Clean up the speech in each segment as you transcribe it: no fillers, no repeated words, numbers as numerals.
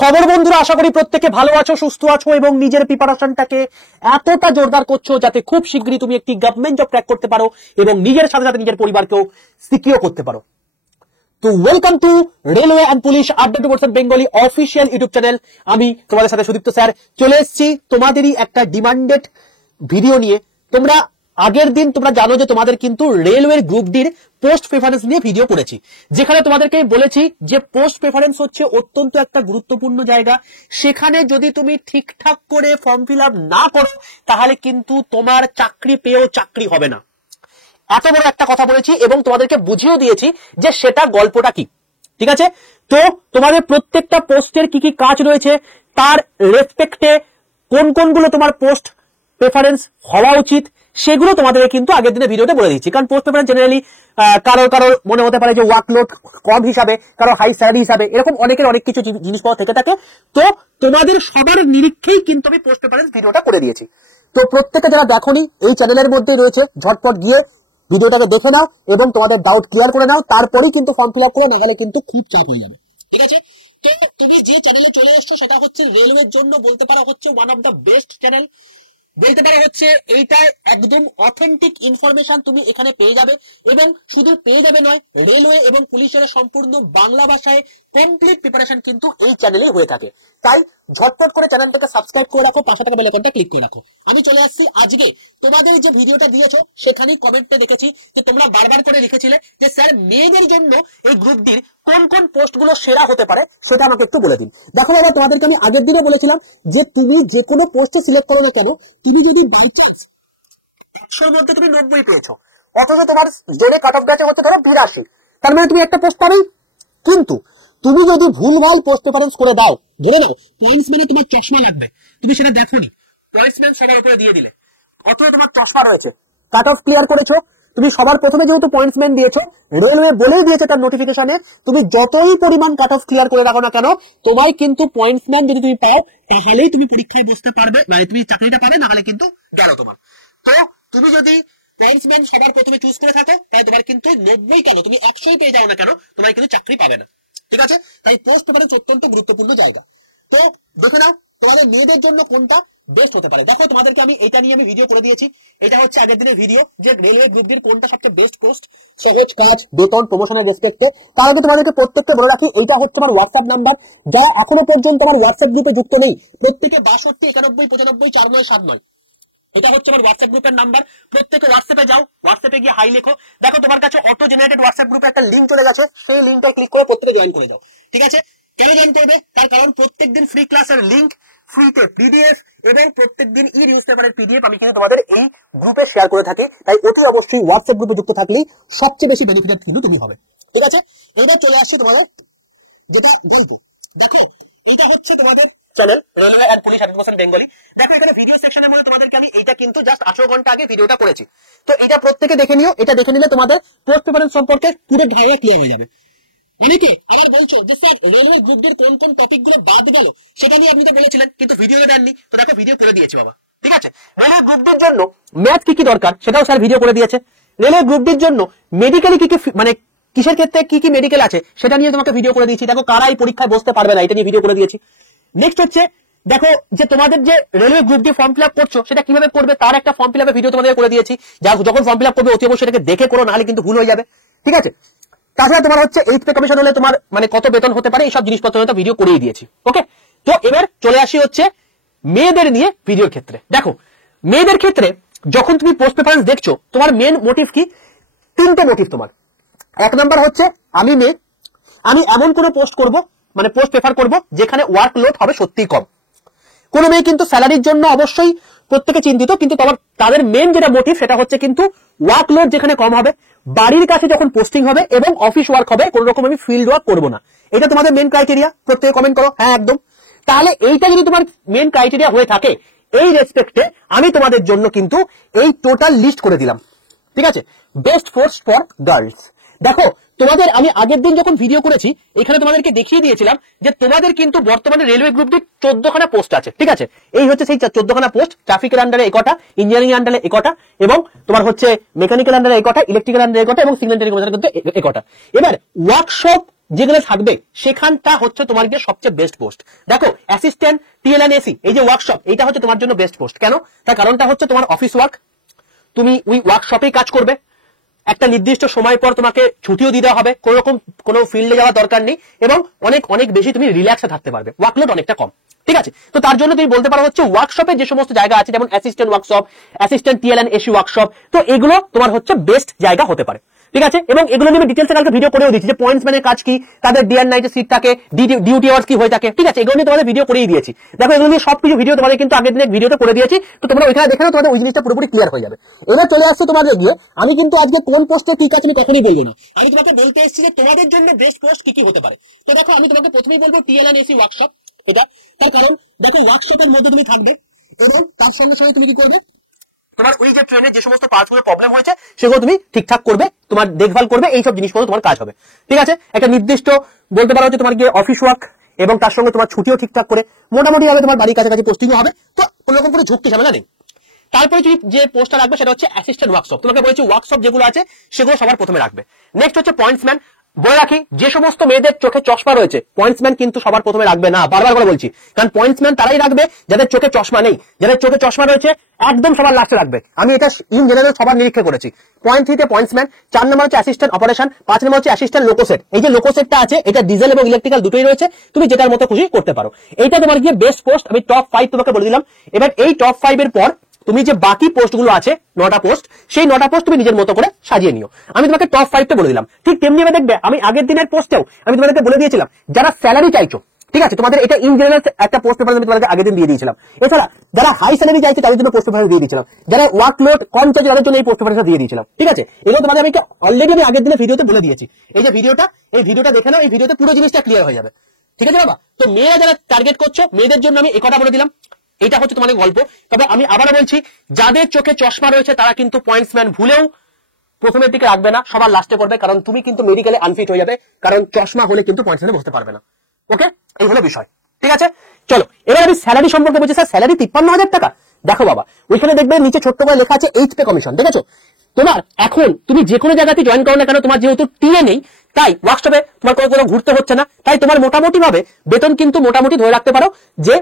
খবর বন্ধুরা, আশা করি প্রত্যেকে ভালো আছো, সুস্থ আছো এবং নিজের প্রিপারেশনটাকে এতটা জোরদার করছো যাতে খুব শীঘ্রই তুমি একটি গভর্নমেন্ট জব ক্র্যাক করতে পারো এবং নিজের সাথে সাথে নিজের পরিবারকেও সিকিউর করতে পারো। তো welcome to railway and police update version Bengali official YouTube channel. আমি তোমাদের সাথে সুদীপ্ত স্যার চলে এসেছি তোমাদেরই একটা ডিমান্ডেড ভিডিও নিয়ে। তোমরা আগের দিন তোমরা জানো যে তোমাদের কিন্তু রেলওয়ের গ্রুপ ডির পোস্ট প্রেফারেন্স নিয়ে ভিডিও করেছি, যেখানে তোমাদেরকে বলেছি যে পোস্ট প্রেফারেন্স হচ্ছে অত্যন্ত একটা গুরুত্বপূর্ণ জায়গা। সেখানে যদি তুমি ঠিকঠাক করে ফর্ম ফিল আপ না করো তাহলে কিন্তু তোমার চাকরি পেয়েও চাকরি হবে না। এত বড় একটা কথা বলেছি এবং তোমাদেরকে বুঝিয়েও দিয়েছি যে সেটা গল্পটা কি। ঠিক আছে, তো তোমাদের প্রত্যেকটা পোস্টের কি কি কাজ রয়েছে, তার রেসপেক্টে কোন কোনগুলো তোমার পোস্ট প্রেফারেন্স হওয়া উচিত, সেগুলো তোমাদের কিন্তু আগের দিনে ভিডিওতে বলে দিচ্ছি। কারণ পোস্ট প্রেফারেন্স জেনারেলি কারোর মনে হতে পারে যে ওয়ার্কলোড কম হিসাবে, কারো হাই স্যালারি হিসাবে, এরকম অনেকের অনেক কিছু জিনিসপত্র থেকে থাকে। তো তোমাদের সবার নিরীক্ষেই কিন্তু আমি পোস্ট প্রেফারেন্স ভিডিওটা করে দিয়েছি। তো প্রত্যেকে যারা দেখোনি, এই চ্যানেলের মধ্যে রয়েছে, ঝটপট গিয়ে ভিডিওটাকে দেখে নাও এবং তোমাদের ডাউট ক্লিয়ার করে নাও, তারপরেই কিন্তু ফর্ম ফিল আপ করে, না হলে কিন্তু খুব চাপ হয়ে যাবে। ঠিক আছে, তো তুমি যে চ্যানেলে চলে এসছো সেটা হচ্ছে রেলওয়ের জন্য বলতে পারা হচ্ছে one of the best channel. বলতে পারা হচ্ছে এইটা একদম অথেন্টিক ইনফরমেশন তুমি এখানে পেয়ে যাবে, এবং শুধু পেয়ে যাবে নয়, রেলওয়ে এবং পুলিশের সম্পূর্ণ বাংলা ভাষায় কমপ্লিট প্রিপারেশন কিন্তু এই চ্যানেলে হয়ে থাকে। তাই ঝটপট করে চ্যানেলটাকে সাবস্ক্রাইব করে রাখো, পাশে থাকা বেল আইকনটা ক্লিক করে রাখো। আমি চলে আসছি আজকে তোমাদের যে ভিডিওটা দিয়েছো সেখানেই কমেন্টে দেখেছি যে তোমরা বারবার করে লিখেছিলে যে স্যার মেয়েদের জন্য এই গ্রুপ ডির কোন কোন পোস্টগুলো সেরা হতে পারে সেটা আমাকে একটু বলে দিন। দেখো দাদা, তোমাদেরকে আমি আগের দিনে বলেছিলাম যে তুমি যে কোনো পোস্টে সিলেক্ট করো না কেন, তুমি যদি বাই চান্স 100-র মধ্যে তুমি 90 পেয়েছো, অথচ তোমার জোনে কাট অফ গেছে হচ্ছে ধরো 82, তার মানে তুমি একটা পোস্ট পাবেই। কিন্তু তুমি যদি ভুলভাল পোস্ট প্রেফারেন্স করে দাও, ধরে নাও পয়েন্টসম্যানে তোমার চশমা লাগবে, তুমি সেটা দেখোনি, পয়েন্টসম্যান সবার উপরে দিয়ে দিলে, অথচ তোমার চশমা রয়েছে, কাট অফ ক্লিয়ার করেছো, তুমি সবার প্রথমে যেহেতু পয়েন্টসম্যান দিয়েছো, রেলওয়ে বলেই দিয়েছে তার নোটিফিকেশনে, তুমি যতই পরিমাণ কাট অফ ক্লিয়ার করে রাখো না কেন, তোমায় কিন্তু পয়েন্টসম্যান যদি তুমি পাও তাহলেই তুমি পরীক্ষায় বসতে পারবে, মানে তুমি চাকরিটা পাবে, না হলে কিন্তু গেল তোমার। তো তুমি যদি পয়েন্টসম্যান সবার প্রথমে চুজ করে থাকো তাহলে তোমার কিন্তু 90 কেন, তুমি 100 পেয়ে যাও না কেন, তোমার কিন্তু চাকরি পাবে না। ঠিক আছে, তাই পোস্ট প্রেফারেন্স অত্যন্ত গুরুত্বপূর্ণ জায়গা। তো দেখে নাও তোমাদের মেয়েদের জন্য কোনটা বেস্ট হতে পারে। দেখো তোমাদেরকে আমি এটা নিয়ে ভিডিও করে দিয়েছি, এটা হচ্ছে আগের দিনের ভিডিও যে রেলওয়ে গ্রুপ ডির কোনটা সবচেয়ে বেস্ট পোস্ট, সহজ কাজ, বেতন, প্রমোশনের রেসপেক্টে। তার আগে তোমাদেরকে প্রত্যেককে বলে রাখি, এইটা হচ্ছে আমার হোয়াটসঅ্যাপ নাম্বার। যারা এখনো পর্যন্ত আমার হোয়াটসঅ্যাপ গ্রুপে যুক্ত নেই, প্রত্যেকে 62 91 95 4979, এটা হচ্ছে আমার হোয়াটসঅ্যাপ গ্রুপের নাম্বার। প্রত্যেকে হোয়াটসঅ্যাপে যাও, হোয়াটসঅ্যাপে গিয়ে হাই লেখো। দেখো তোমার কাছে অটো জেনারেটেড হোয়াটসঅ্যাপ গ্রুপে একটা লিংক চলে গেছে, সেই লিংকটা ক্লিক করে প্রত্যেকে জয়েন করে দাও। ঠিক আছে, কেন জয়েন করবে? তার কারণ প্রত্যেকদিন ফ্রি ক্লাসের লিংক, ফ্রিতে পিডিএফ এবং প্রত্যেকদিন ই নিউজ পেপারের পিডিএফ আমি কিন্তু তোমাদের এই গ্রুপে শেয়ার করে থাকি। তাই অতি অবশ্যই হোয়াটসঅ্যাপ গ্রুপে যুক্ত থাকলেই সবচেয়ে বেশি বেনিফিটেড কিন্তু তুমি হবে। ঠিক আছে, এবার চলে আসছি তোমাদের যেটা গল্প। দেখো এটা হচ্ছে তোমাদের channel railway and police update version Bengali. দেখো এখানে ভিডিও সেকশনের মধ্যে তোমাদেরকে আমি এটা কিন্তু জাস্ট 18 ঘন্টা আগে ভিডিওটা করেছি, তো এটা প্রত্যেকে দেখে নিও। এটা দেখে নিলে তোমাদের পোস্ট প্রেফারেন্স সম্পর্কে পুরো ধারণা ক্লিয়ার হয়ে যাবে। অনেকে আবার বলছো যে স্যার রেলওয়ে গ্রুপ ডির কোন কোন টপিক গুলো বাদ গেল, সেটা নিয়ে আপনি তো বলেছিলেন কিন্তু ভিডিওতে দেননি। তো দেখো ভিডিও করে দিয়েছি বাবা। ঠিক আছে, রেলওয়ে গ্রুপ ডির জন্য ম্যাথ কি কি দরকার সেটাও স্যার ভিডিও করে দিয়েছে। রেলওয়ে গ্রুপ ডির জন্য মেডিকেলি কি কি, মানে কিসের ক্ষেত্রে কি কি মেডিকেল আছে সেটা নিয়ে তোমাকে ভিডিও করে দিয়েছি। দেখো কারা এই পরীক্ষায় বসতে পারবে না, এটা নিয়ে ভিডিও করে দিয়েছি। নেক্সট হচ্ছে দেখো যে তোমাদের যে railway group D form fill up করছো সেটা কিভাবে করবে তার একটা ফর্ম ফিল আপের ভিডিও তোমাদের করে দিয়েছি। যখন ফর্ম ফিল আপ করবে অতি অবশ্যই সেটাকে দেখে করো, নাহলে কিন্তু ভুল হয়ে যাবে। ঠিক আছে, তাছাড়া তোমার হচ্ছে এইচ পে কমিশন হলে তোমার মানে কত বেতন হতে পারে, এইসব জিনিসপত্র তো ভিডিও করেই দিয়েছি। ওকে, তো এবার চলে আসি হচ্ছে মেয়েদের নিয়ে ভিডিওর ক্ষেত্রে। দেখো মেয়েদের ক্ষেত্রে যখন তুমি পোস্ট প্রেফারেন্স দেখছো, তোমার মেন মোটিভ কি? 3টে মোটিভ তোমার। এক নাম্বার হচ্ছে আমি মেয়ে, আমি এমন কোনো পোস্ট করব, মানে পোস্ট প্রেফার করব যেখানে ওয়ার্কলোড হবে সত্যিই কম। কোন মেয়ে কিন্তু স্যালারির জন্য অবশ্যই প্রত্যেকে চিন্তিত, কিন্তু তাদের মেন যেটা মোটিভ সেটা হচ্ছে কিন্তু ওয়ার্কলোড যেখানে কম হবে, বাড়ির কাছে যখন পোস্টিং হবে এবং অফিস ওয়ার্ক হবে, কোন রকম আমি ফিল্ড ওয়ার্ক করবো না। এটা তোমাদের মেন ক্রাইটেরিয়া। প্রত্যেকে কমেন্ট করো হ্যাঁ একদম। তাহলে এইটা যদি তোমার মেন ক্রাইটেরিয়া হয়ে থাকে, এই রেসপেক্টে আমি তোমাদের জন্য কিন্তু এই টোটাল লিস্ট করে দিলাম। ঠিক আছে, বেস্ট পোস্ট ফর গার্লস। দেখো তোমাদের আমি আগের দিন যখন ভিডিও করেছি এখানে তোমাদেরকে দেখিয়ে দিয়েছিলাম যে তোমাদের কিন্তু বর্তমানে রেলওয়ে গ্রুপ ডি 14খানা পোস্ট আছে। ঠিক আছে, এই হচ্ছে সেই 14খানা পোস্ট। ট্রাফিকের আন্ডারে একটা, ইঞ্জিনিয়ারিং আন্ডারে একটা, এবং তোমার হচ্ছে মেকানিক্যাল আন্ডারে একটা, ইলেকট্রিক্যাল আন্ডারে একটা এবং সিগন্যাল টেলিকমিউনিকেশন কিন্তু একটা। এবার ওয়ার্কশপ যেগুলো থাকবে সেখানটা হচ্ছে তোমার গিয়ে সবচেয়ে বেস্ট পোস্ট। দেখো অ্যাসিস্ট্যান্ট TLNAC এই যে ওয়ার্কশপ, এইটা হচ্ছে তোমার জন্য বেস্ট পোস্ট। কেন? তার কারণটা হচ্ছে তোমার অফিস ওয়ার্ক, তুমি ওই ওয়ার্কশপেই কাজ করবে, একটা নির্দিষ্ট সময় পর তোমাকে ছুটিও দিতে হবে, কোনো ফিল্ডে যাওয়ার দরকার নেই, এবং অনেক অনেক বেশি তুমি রিল্যাক্সে থাকতে পারবে, ওয়ার্কলোড অনেকটা কম। ঠিক আছে, তো তার জন্য তুমি বলতে পারো হচ্ছে ওয়ার্কশপে যে সমস্ত জায়গা আছে, যেমন assistant workshop, assistant TLNAC workshop, তো এগুলো তোমার হচ্ছে বেস্ট জায়গা হতে পারে। ঠিক আছে, এবং এগুলো নিয়ে ডিটেলসে কালকে ভিডিও করেও দিচ্ছি, যে পয়েন্টসম্যানের কাজ কি, তাদের ডে এন্ড নাইটে সিট থাকে, ডিউটি আওয়ার্স কি হয়ে থাকে। ঠিক আছে, এগুলো নিয়ে তোমাদের ভিডিও করেই দিয়েছি। দেখো এগুলো নিয়ে সবকিছু ভিডিও তোমাদের কিন্তু আগের দিনের ভিডিওতে করে দিয়েছি, তো তোমরা ওইখানে দেখে নাও, তোমাদের ওই জিনিসটা পুরোপুরি ক্লিয়ার হয়ে যাবে। এবার চলে আসছে তোমাদের গিয়ে, আমি কিন্তু আজকে কোন পোস্টে কি কাজ আমি কখনোই বলবো না, আমি তোমাকে বলতে এসেছি যে তোমাদের জন্য বেস্ট পোস্ট কি কি হতে পারে। তো দেখো আমি তোমাকে প্রথমেই বলবো TLNAC ওয়ার্কশপ, এটা তার কারণ দেখো ওয়ার্কশপের মধ্যে তুমি থাকবে, এবং তার সঙ্গে সঙ্গে তুমি কি করবে, তোমার ওই যে ট্রেনের যে সমস্ত পার্টসগুলো প্রবলেম হয়েছে সেগুলো তুমি ঠিকঠাক করবে, তোমার দেখভাল করবে, এইসব জিনিসগুলো তোমার কাজ হবে। ঠিক আছে, একটা নির্দিষ্ট বলতে পারো যে তোমার গিয়ে অফিস ওয়ার্ক, এবং তার সঙ্গে তোমার ছুটিও ঠিকঠাক করে মোটামুটি ভাবে তোমার বাড়ির কাছাকাছি পোস্টিংও হবে, তো কোনো রকম কোনো ঝুঁকি ঝামেলা নেই। তারপরে যে পোস্টটা রাখবে সেটা হচ্ছে অ্যাসিস্ট্যান্ট ওয়ার্কশপ। তোমাকে বলেছি ওয়ার্কশপ যেগুলো আছে সেগুলো সবার প্রথমে রাখবে। নেক্সট হচ্ছে পয়েন্টসম্যান। বলে রাখি, যে সমস্ত মেয়েদের চোখে চশমা রয়েছে পয়েন্টসম্যান কিন্তু সবার প্রথমে রাখবে না, বারবার করে বলছি, কারণ পয়েন্টসম্যান তারাই রাখবে যাদের চোখে চশমা নেই। যাদের চোখে চশমা রয়েছে একদম সবার লাস্টে রাখবে। আমি এটা ইন জেনারেল সবার নিরীক্ষা করেছি। পয়েন্ট 3 তে পয়েন্টসম্যান, 4 নম্বর হচ্ছে অ্যাসিস্ট্যান্ট অপারেশন, 5 নম্বর হচ্ছে অ্যাসিস্ট্যান্ট লোকোসেট। এই যে লোকোসেটটা আছে এটা ডিজেল এবং ইলেকট্রিক্যাল দুটোই রয়েছে, তুমি যেটার মতো খুশি করতে পারো। এইটা তোমার গিয়ে বেস্ট পোস্ট, আমি টপ 5 তোমাকে বলে দিলাম। এবার এই টপ 5 এর পর তুমি যে বাকি পোস্টগুলো আছে 9টা পোস্ট, সেই 9টা পোস্ট তুমি নিজের মতো করে সাজিয়ে নিও। আমি তোমাকে টপ 5টা বলে দিলাম। ঠিক তেমনি ভাবে দেখবে আমি আগের দিনের পোস্টেও আমি তোমাদেরকে বলে দিয়েছিলাম, যারা স্যালারি চাইছো, ঠিক আছে, তোমাদের এটা ইন জেনারেল একটা পোস্ট পেপার আমি তোমাদের আগের দিন দিয়ে দিয়েছিলাম। এছাড়া যারা হাই স্যালারি চাইছে তাদের জন্য পোস্ট পেপার দিয়ে দিয়েছিলাম, যারা ওয়ার্কলোড কম চাইছে তাদের জন্য এই পোস্ট পেপারটা দিয়ে দিয়েছিলাম। ঠিক আছে, এগুলো তোমাদের আমি অলরেডি আমি আগের দিনের ভিডিওতে বলে দিয়েছি। এই যে ভিডিওটা দেখে নাও, এই ভিডিওতে পুরো জিনিসটা ক্লিয়ার হয়ে যাবে। ঠিক আছে বাবা, তো মেয়েরা যারা টার্গেট করছো, মেয়েদের জন্য আমি এই কথা বলে দিলাম, এটা হচ্ছে তোমাদের গল্প। তবে আমি আবারও বলছি, যাদের চোখে চশমা রয়েছে তারা কিন্তু পয়েন্টসম্যান ভুলেও প্রথমের দিকে রাখবে না, সবার লাস্টে করবে, কারণ তুমি কিন্তু মেডিকেলে আনফিট হয়ে যাবে, কারণ চশমা হলে কিন্তু পয়েন্টসম্যানে বসতে পারবে না। ওকে, এই হলো বিষয়। ঠিক আছে, চলো এবার আমি স্যালারি সম্পর্কে বলছি। স্যার স্যালারি 53,000 টাকা। দেখো বাবা, ওইখানে দেখবে নিচে ছোট্ট করে লেখা আছে এইচ পে কমিশন, দেখেছো? তোমার এখন তুমি যে কোনো জায়গাতে জয়েন করো না কেন, তোমার যেহেতু টিএ নেই, তাই ওয়ার্কশপে তোমার কোনো ঘুরতে হচ্ছে না, তাই তোমার মোটামুটি ভাবে বেতন কিন্তু মোটামুটি ধরে রাখতে পারো যে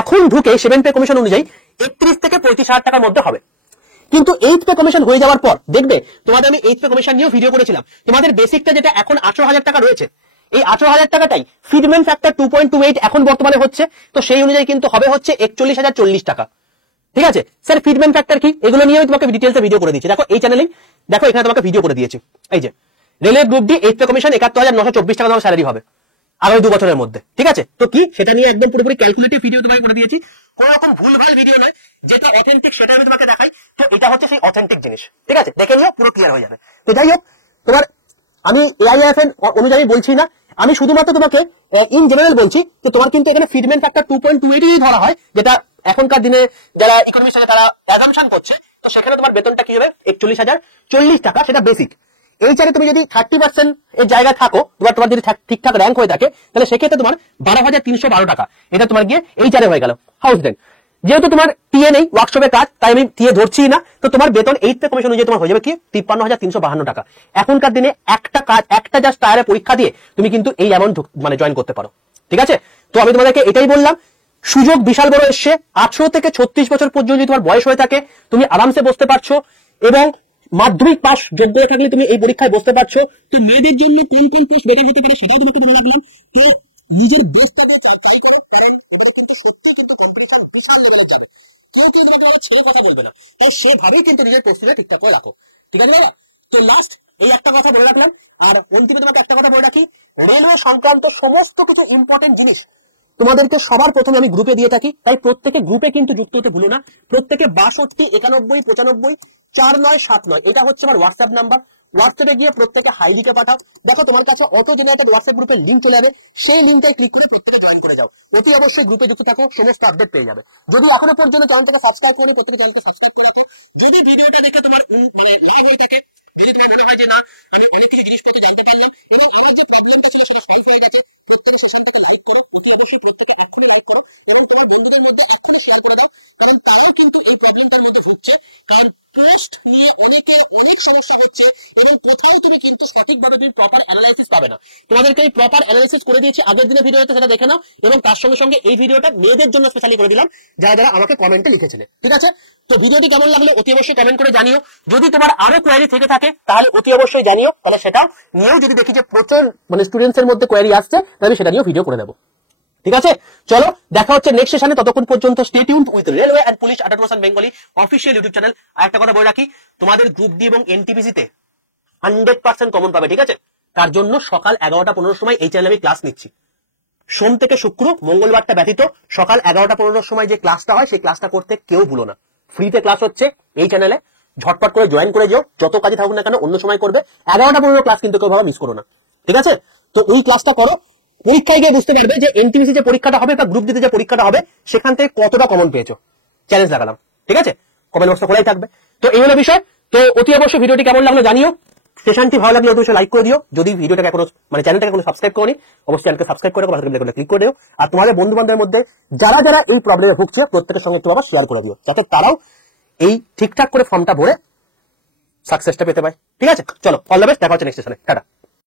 এখন ঢুকে 7 পে কমিশন অনুযায়ী 31 থেকে 35,000 টাকার মধ্যে হবে। কিন্তু 8 পে কমিশন হয়ে যাওয়ার পর দেখবে, তোমাদের আমি 8 পে কমিশন নিয়েও ভিডিও করেছিলাম, তোমাদের বেসিকটা যেটা এখন 18,000 টাকা রয়েছে, এই 18,000 টাকাটাই ফিডম্যান ফ্যাক্টর 2.28 এখন বর্তমানে হচ্ছে, তো সেই অনুযায়ী কিন্তু হবে হচ্ছে 41,040 টাকা। ঠিক আছে স্যার, ফিডম্যান ফ্যাক্টর কি, এগুলো নিয়ে আমি তোমাকে ডিটেইলসে ভিডিও করে দিয়েছি। দেখো এই চ্যানেলেই, দেখো এখানে তোমাকে ভিডিও করে দিয়েছি। এই যে railway group D 8 pay commission 71,924 টাকা তোমার স্যালারি হবে আগামী 2 বছরের মধ্যে। ঠিক আছে, তো কি সেটা নিয়ে একদম পুরোপুরি ক্যালকুলেটিভ ভিডিও তোমাকে করে দিয়েছি, কোন রকম ভুলভাল ভিডিও নয়, যেটা অথেন্টিক সেটা আমি তোমাকে দেখাই। তো এটা হচ্ছে সেই অথেন্টিক জিনিস। ঠিক আছে, দেখে নিও, পুরো ক্লিয়ার হয়ে যাবে। তো যাই হোক, তোমার আমি AIFN অনুযায়ী বলছি না, আমি শুধুমাত্র তোমাকে ইন জেনারেল বলছি। তো তোমার কিন্তু এখানে ফিডম্যান ফ্যাক্টর 2.28 ধরা হয়, যেটা এখনকার দিনে যারা ইকোনমি সাথে তারা অ্যাজাম্পশন করছে, তো সেখানে তোমার বেতনটা কি হবে 41,040 টাকা, সেটা বেসিক। এই চারে তুমি যদি 30% এর জায়গায় থাকো, তোমার যদি ঠিকঠাক র্যাঙ্ক হয়ে থাকে, তাহলে সেক্ষেত্রে তোমার 12,312 টাকা, এটা তোমার গিয়ে এই চারে হয়ে গেল হাউস রেন্ট। যেহেতু তোমার টিএ নেই, ওয়ার্কশপের কাজ, তাই আমি টিএ ধরছি না, তো তোমার বেতন 8 পে কমিশন অনুযায়ী তোমার হয়ে যাবে কি 53,352 টাকা। এখনকার দিনে একটা জাস্ট টায়ারে পরীক্ষা দিয়ে তুমি কিন্তু এই অ্যামাউন্ট মানে জয়েন করতে পারো। ঠিক আছে, তো আমি তোমাদেরকে এটাই বললাম, সুযোগ বিশাল বড় এসছে। 18 থেকে 36 বছর পর্যন্ত যদি তোমার বয়স হয়ে থাকে, তুমি আরামসে বসতে পারছো, এবং মাধ্যমিক পাস যোগ্য থাকলে তুমি এই পরীক্ষায় বসতে পারছো। তো মেয়েদের জন্য কোন কোন পোস্ট বেরিয়ে হতে পারে সেটাও তোমাকে বলে রাখলাম। তো নিজের বেস্টটাকে ট্রাই করো, কারণ এবারে কিন্তু সত্যি কিন্তু কম্পিটিশন বিশাল লেভেলে যাবে। কেউ তোমাকে আমার ছেড়ে কথা বলবে না, তাই সেভাবেই কিন্তু নিজের প্রস্তুতি ঠিকঠাক করে রাখো। ঠিক আছে, তো লাস্ট এই একটা কথা বলে রাখলাম। আর অন্তিমে তোমাকে একটা কথা বলে রাখি, রেলওয়ে সংক্রান্ত সমস্ত কিছু ইম্পর্টেন্ট জিনিস তোমাদেরকে সবার প্রথমে আমি গ্রুপে দিয়ে থাকি, তাই প্রত্যেকে গ্রুপে কিন্তু যুক্ত হতে ভুলো না। প্রত্যেকে 62 91 95 4979 এটা হচ্ছে আমার হোয়াটসঅ্যাপ নাম্বার। হোয়াটসঅ্যাপে গিয়ে প্রত্যেকে হাই লিখে পাঠাও। দেখো তোমার কাছে অটো জেনারেটেড হোয়াটসঅ্যাপ গ্রুপের লিংক চলে যাবে, সেই লিংকটাই ক্লিক করে প্রত্যেকে জয়েন করে যাও। অতি অবশ্যই গ্রুপে যুক্ত থাকো, সমস্ত আপডেট পেয়ে যাবে। যদি এখনো পর্যন্ত চ্যানেলটাকে সাবস্ক্রাইব করো, প্রত্যেকে চ্যানেলকে সাবস্ক্রাইব করে রাখো। যদি ভিডিওটা দেখে তোমার মানে লাভ হয়ে থাকে, যদি তোমার মনে হয় যে না আমি অনেক কিছু জিনিসপত্র জানতে পারলাম এবং আমার যে প্রবলেমটা ছিল সেটা সলভ হয়ে গেছে, প্রত্যেকে সেশনটাকে লাইক করো, অতি অবশ্যই প্রত্যেকে এক্ষুনি লাইক করো এবং তোমার বন্ধুদের মধ্যে এক্ষুনি শেয়ার করে দাও, কারণ তারাও কিন্তু এই প্রবলেমটার মধ্যে ভুগছে। কারণ পোস্ট নিয়ে অনেকে অনেক সমস্যা হচ্ছে এবং কোথাও তুমি কিন্তু সঠিকভাবে তুমি প্রপার অ্যানালাইসিস পাবে না। তোমাদেরকে আমি প্রপার অ্যানালাইসিস করে দিয়েছি আগের দিনের ভিডিওতে, সেটা দেখে নাও এবং তার সঙ্গে সঙ্গে এই ভিডিওটা মেয়েদের জন্য স্পেশালি করে দিলাম যারা যারা আমাকে কমেন্টে লিখেছিলে। ঠিক আছে, তো ভিডিওটি কেমন লাগলো অতি অবশ্যই কমেন্ট করে জানিও। যদি তোমার আরো কোয়ারি থেকে থাকে তাহলে অতি অবশ্যই জানিও, তাহলে সেটা নিয়েও যদি দেখি যে প্রচুর মানে স্টুডেন্টস এর মধ্যে কোয়ারি আসছে তাহলে সেটা নিয়েও ভিডিও করে দেবো। ঠিক আছে, চলো দেখা হচ্ছে নেক্সট সেশনে। ততক্ষণ পর্যন্ত stay tuned with railway and police 100% Bengali official YouTube channel. আর একটা কথা বলে রাখি, তোমাদের গ্রুপ ডি এবং এনটিপিসি তে 100% কমন পাবে। ঠিক আছে, তার জন্য সকাল 11:15 সময় এই চ্যানেলে আমি ক্লাস নিচ্ছি। সোম থেকে শুক্র, মঙ্গলবারটা ব্যতীত সকাল 11:15 সময় যে ক্লাসটা হয় সেই ক্লাসটা করতে কেউ ভুলো না। ফ্রিতে ক্লাস হচ্ছে এই চ্যানেলে, ঝটপট করে জয়েন করে যেও, যত কাজে থাকুক না কেন অন্য সময় করবে। 11:15 ক্লাস কিন্তু কেউ ভাবে মিস করো না। ঠিক আছে, তো এই ক্লাসটা করো, পরীক্ষায় গিয়ে বুঝতে পারবে যে এনটিপিসি যে পরীক্ষাটা হবে বা গ্রুপ দিতে যে পরীক্ষাটা হবে সেখান থেকে কতটা কমন পেয়েছো। চ্যালেঞ্জ লাগালাম। ঠিক আছে, কমেন্ট বক্সটা খোলাই থাকবে। তো এই হলো বিষয়। তো অতি অবশ্যই ভিডিওটি কেমন লাগলো জানিও, সেশনটি ভালো লাগলে অবশ্যই লাইক করে দিও। যদি ভিডিওটাকে এখনো মানে চ্যানেলটাকে এখনো সাবস্ক্রাইব করোনি অবশ্যই চ্যানেলকে সাবস্ক্রাইব করে ক্লিক করে দিও। আর তোমাদের বন্ধু বান্ধবের মধ্যে যারা যারা এই প্রবলেমে ভুগছে প্রত্যেকের সঙ্গে একটু আবার শেয়ার করে দিও, যাতে তারাও এই ঠিকঠাক করে ফর্মটা ভরে সাকসেসটা পেতে পারে। ঠিক আছে, চলো অল দ্য বেস্ট, দেখা হচ্ছে নেক্সট সেশনে। টাটা।